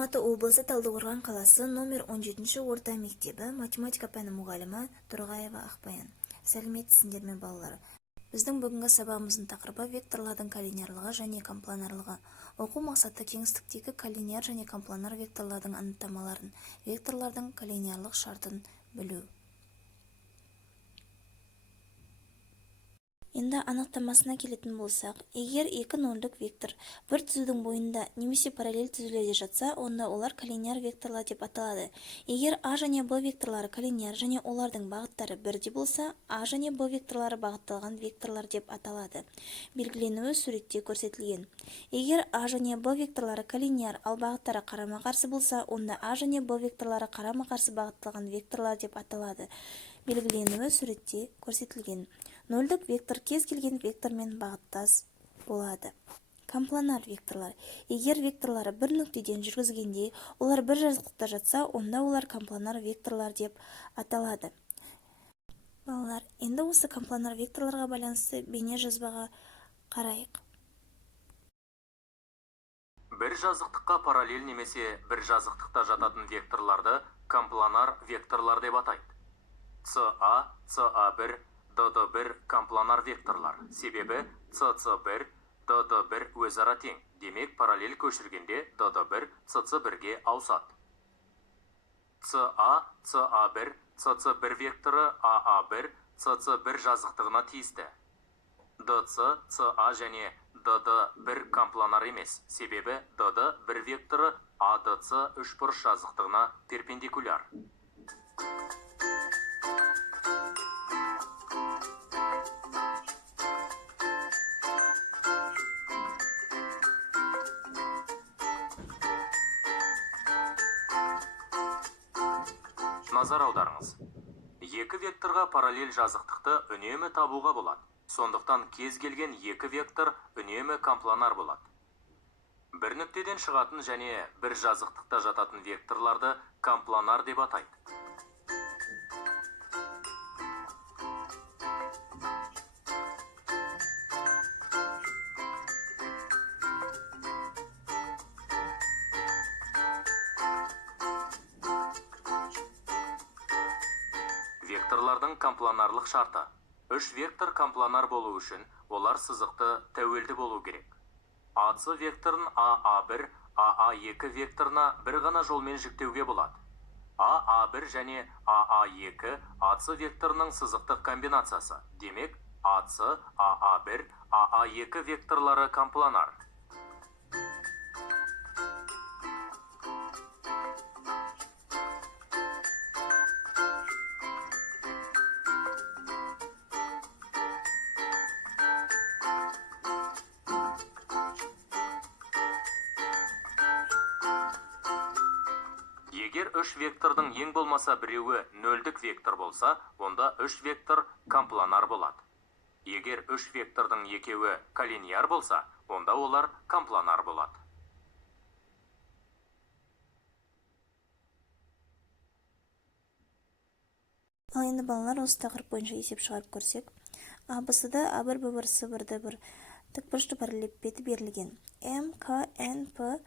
Алматы облысы Талдықорған қаласы номер 17 орта мектебі математика пәні мұғалімі Тұрғаева Ақбаян. Сәлеметсіздер ме балалар? Біздің бүгінгі сабағымыздың тақырыбы векторлардың коллиниярлығы және компланарлығы. Оқу мақсаты кеңістіктегі коллинияр және компланар векторлардың анықтамаларын, векторлардың коллиниярлық шартын білу. Енді анықтамасына келетін болсақ, егер екі нөлдік вектор бір түзудің бойында немесе параллель түзулерде жатса, онда олар коллинияр векторлар деп аталады. Егер А және Б векторлары коллинияр және олардың бағыттары бірдей болса, А және Б векторлары бағытталған векторлар деп аталады. Белгіленуі суретте көрсетілген. Егер А және Б векторлары коллинияр, ал бағыттары қарама-қарсы болса, онда А және Б векторлары қарама-қарсы бағытталған векторлар деп аталады. Белгіленуі суретте көрсетілген. Нөлдік вектор кез келген вектормен бағыттас болады. Компланар векторлар. Егер векторлары бір нүктеден жүргізгенде, олар бір жазықтықта жатса, онда олар компланар векторлар деп аталады. Балалар, енді осы компланар векторларға байланысты бейне жазбаға қарайық. Бір жазықтыққа параллель немесе бір жазықтықта жататын векторларды компланар векторлар деп атайды. СА, СА1, ДД1 компланар векторлар. Себебі СС1, ДД1 өзара тең. Демек, параллель көшіргенде ДД1 СС1-ге ауысады. СА, СА1, СС1 векторы АА1, СС1 жазықтығына тиісті. ДС, СА және ДД1 компланар емес. Себебі ДД1 векторы АДС үшбұрыш жазықтығына перпендикуляр. Назар аударыңыз. Екі векторға параллель жазықтықты үнемі табуға болады. Сондықтан кез келген екі вектор үнемі компланар болады. Бір нүктеден шығатын және бір жазықтықта жататын векторларды компланар деп атайды. Векторлардың компланарлық шарты. Үш вектор компланар болу үшін олар сызықты тәуелді болу керек. АЦ векторын АА1, АА2 векторына бір ғана жолмен жіктеуге болады. АА1 және АА2 АЦ векторының сызықтық комбинациясы. Демек, АЦ, АА1, АА2 векторлары компланар. Егер үш вектордың ең болмаса біреуі нөлдік вектор болса, онда үш вектор компланар болады. Егер үш вектордың екеуі коллинияр болса, онда олар компланар болады. Ал енді балалар осы тақырып бойынша есеп шығарып көрсек. АБС-да А1, Б1, С1, Д1 тікбұрышты параллелеппеті берілген. М, К, Н, П,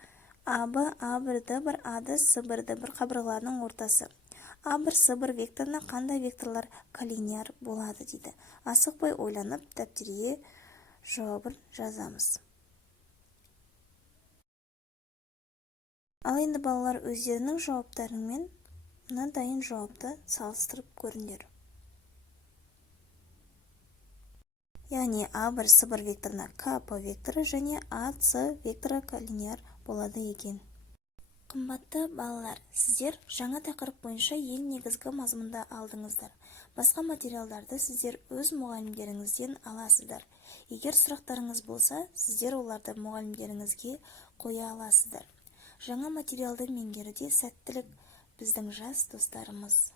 АБ, А1, Д1, АД, С1, Д1 қабырғаларының ортасы. А1, С1 векторына қандай векторлар коллинияр болады дейді. Асықпай ойланып, дәптерге жауабын жазамыз. Ал енді балалар өздерінің жауаптарымен мына дайын жауапты салыстырып көріңдер. Яғни А1, С1 векторына КП векторы және АЦ векторы коллинияр болады екен. Қымбатты балалар, сіздер жаңа тақырып бойынша ең негізгі мазмұнды алдыңыздар. Басқа материалдарды сіздер өз мұғалімдеріңізден аласыздар. Егер сұрақтарыңыз болса, сіздер оларды мұғалімдеріңізге қоя аласыздар. Жаңа материалды меңгеруде сәттілік, біздің жас достарымыз.